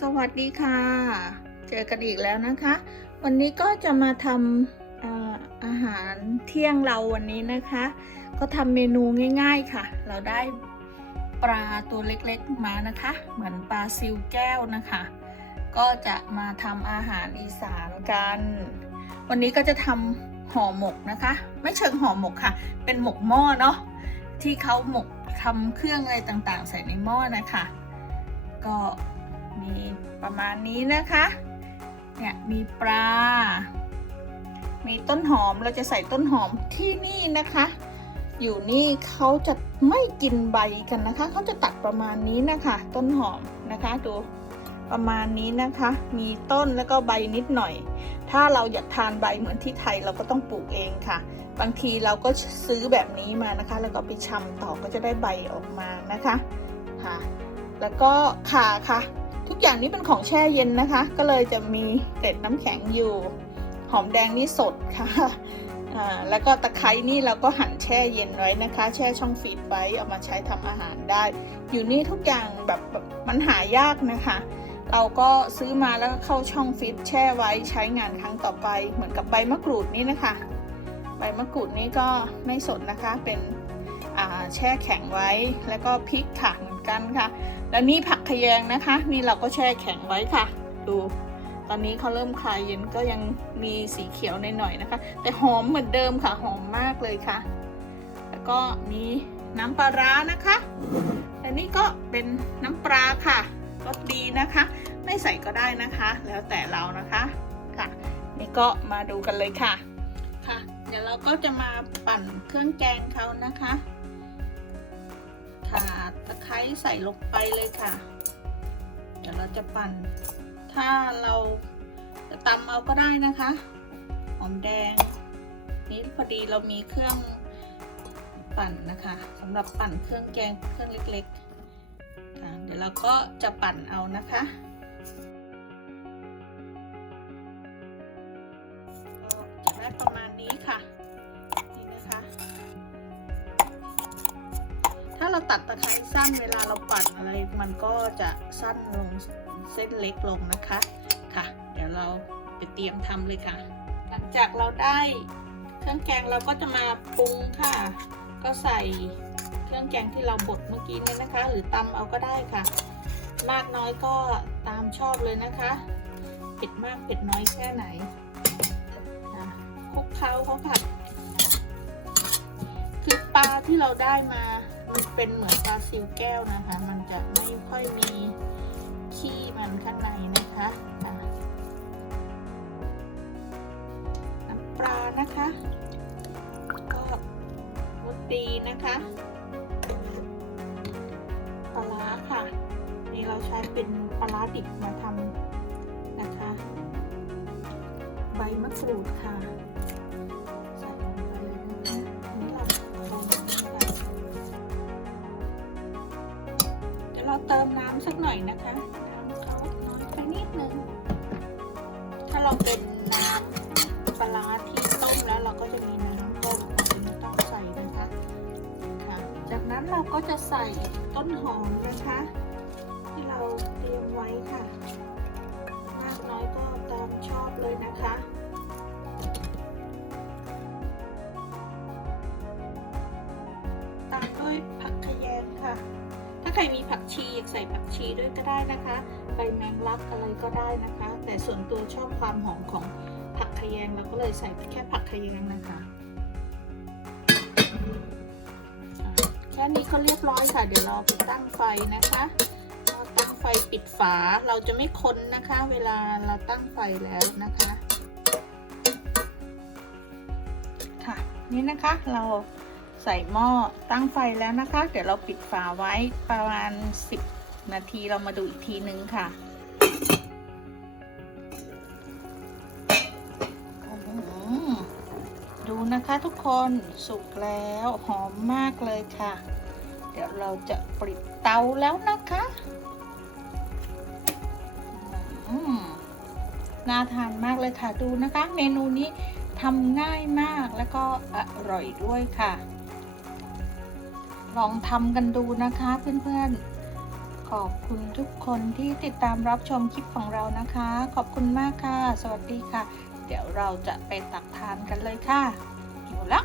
สวัสดีค่ะ เจอกันอีกแล้วนะคะ วันนี้ก็จะมาทำอาอาหารเที่ยงเราวันนี้นะคะ ก็ทำเมนูง่ายๆค่ะ เราได้ปลาตัวเล็กๆมานะคะ เหมือนปลาซิวแก้วนะคะ ก็จะมาทำอาหารอีสานกัน วันนี้ก็จะทำห่อหมกนะคะ ไม่เชิงห่อหมกค่ะ เป็นหมกหม้อเนาะที่เขาหมกทำเครื่องอะไรต่างๆ ใส่ในหม้อนะคะ ก็ มีประมาณนี้นะคะ เนี่ยมีปลา มีต้นหอมเราจะใส่ต้นหอมที่นี่นะคะ อยู่นี่เขาจะไม่กินใบกันนะคะ เขาจะตัดประมาณนี้นะคะ ต้นหอมนะคะดูประมาณนี้นะคะ มีต้นแล้วก็ใบนิดหน่อย ถ้าเราอยากทานใบเหมือนที่ไทยเราก็ต้องปลูกเองค่ะ บางทีเราก็ซื้อแบบนี้มานะคะ แล้วก็ไปชำต่อก็จะได้ใบออกมานะคะค่ะ แล้วก็ขาค่ะ กอย่างนี้เป็นของแช่เย็นนะคะ ก็เลยจะมีเกล็ดน้ำแข็งอยู่ หอมแดงนี่สดค่ะแล้วก็ตะไคร้นี่เราก็หั่นแช่เย็นไว้นะคะ แช่ช่องฟีดไว้เอามาใช้ทำอาหารได้ อยู่นี่ทุกอย่างแบบมันหายากนะคะ เราก็ซื้อมาแล้วก็เข้าช่องฟรีซแช่ไว้ใช้งานครั้งต่อไป เหมือนกับใบมะกรูดนี่นะคะ ใบมะกรูดนี่ก็ไม่สดนะคะเป็น แช่แข็งไว้ แล้วก็พริกค่ะเหมือนกันค่ะ แล้วนี่ผักขยงนะคะ นี่เราก็แช่แข็งไว้ค่ะ ดู ตอนนี้เขาเริ่มคลายเย็นก็ยังมีสีเขียวหน่อยๆนะคะ แต่หอมเหมือนเดิมค่ะหอมมากเลยค่ะ แล้วก็มีน้ำปลาร้านะคะและนี่ก็เป็นน้ำปลาค่ะรสดีนะคะ ไม่ใส่ก็ได้นะคะ แล้วแต่เรานะคะค่ะ นี่ก็มาดูกันเลยค่ะค่ะ เดี๋ยวเราก็จะมาปั่นเครื่องแกงเขานะคะ ค่ะตะไคร้ใส่ลงไปเลยค่ะ เดี๋ยวเราจะปั่น ถ้าเราจะตำเอาก็ได้นะคะ หอมแดง นี่พอดีเรามีเครื่องปั่นนะคะสำหรับปั่นเครื่องแกงเครื่องเล็กๆเดี๋ยวเราก็จะปั่นเอานะคะ ตัดตะไคร้สั้นเวลาเราปั่นอะไรมันก็จะสั้นลงเส้นเล็กลงนะคะค่ะ เดี๋ยวเราไปเตรียมทำเลยค่ะ หลังจากเราได้เครื่องแกงเราก็จะมาปรุงค่ะ ก็ใส่เครื่องแกงที่เราบดเมื่อกี้นี้นะคะ หรือตำเอาก็ได้ค่ะ มากน้อยก็ตามชอบเลยนะคะเผ็ดมากเผ็ดน้อยแค่ไหนคลุกเคล้าเขาค่ะคือปลาที่เราได้มา มันเป็นเหมือนปลาซิวแก้วนะคะ มันจะไม่ค่อยมีขี้มันข้างในนะคะน้ำปลานะคะ ก็รสดีนะคะปลาค่ะ นี่เราใช้เป็นปลาดิบมาทำนะคะ ใบมะกรูดค่ะ อยนะคะน้ำเขาน้อยไปนิดนึง ถ้าเราเป็นน้ำปลาร้าที่ต้มแล้วเราก็จะมีน้ำต้มไม่ต้องใส่นะคะค่ะจากนั้นเราก็จะใส่ต้นหอมนะคะ ที่เราเตรียมไว้ค่ะ มากน้อยก็ตามชอบเลยนะคะตามด้วยผักขยงค่ะ ถ้าใครมีผักชีอยากใส่ผักชีด้วยก็ได้นะคะ ใบแมงลักอะไรก็ได้นะคะ แต่ส่วนตัวชอบความหอมของผักขยงเราก็เลยใส่แค่ผักขยงนะคะแค่นี้ก็เรียบร้อยค่ะ เดี๋ยวเราไปตั้งไฟนะคะเราตั้งไฟปิดฝาเราจะไม่คนนะคะ เวลาเราตั้งไฟแล้วนะคะ ค่ะนี่นะคะเรา ใส่หม้อตั้งไฟแล้วนะคะ เดี๋ยวเราปิดฝาไว้ประมาณ 10 นาทีเรามาดูอีกทีนึงค่ะดูนะคะทุกคนสุกแล้วหอมมากเลยค่ะ เดี๋ยวเราจะปิดเตาแล้วนะคะน่าทานมากเลยค่ะดูนะคะ เมนูนี้ทำง่ายมากแล้วก็อร่อยด้วยค่ะ ลองทำกันดูนะคะเพื่อนๆ ขอบคุณทุกคนที่ติดตามรับชมคลิปของเรานะคะ ขอบคุณมากค่ะ สวัสดีค่ะ เดี๋ยวเราจะไปตักทานกันเลยค่ะหิวแล้ว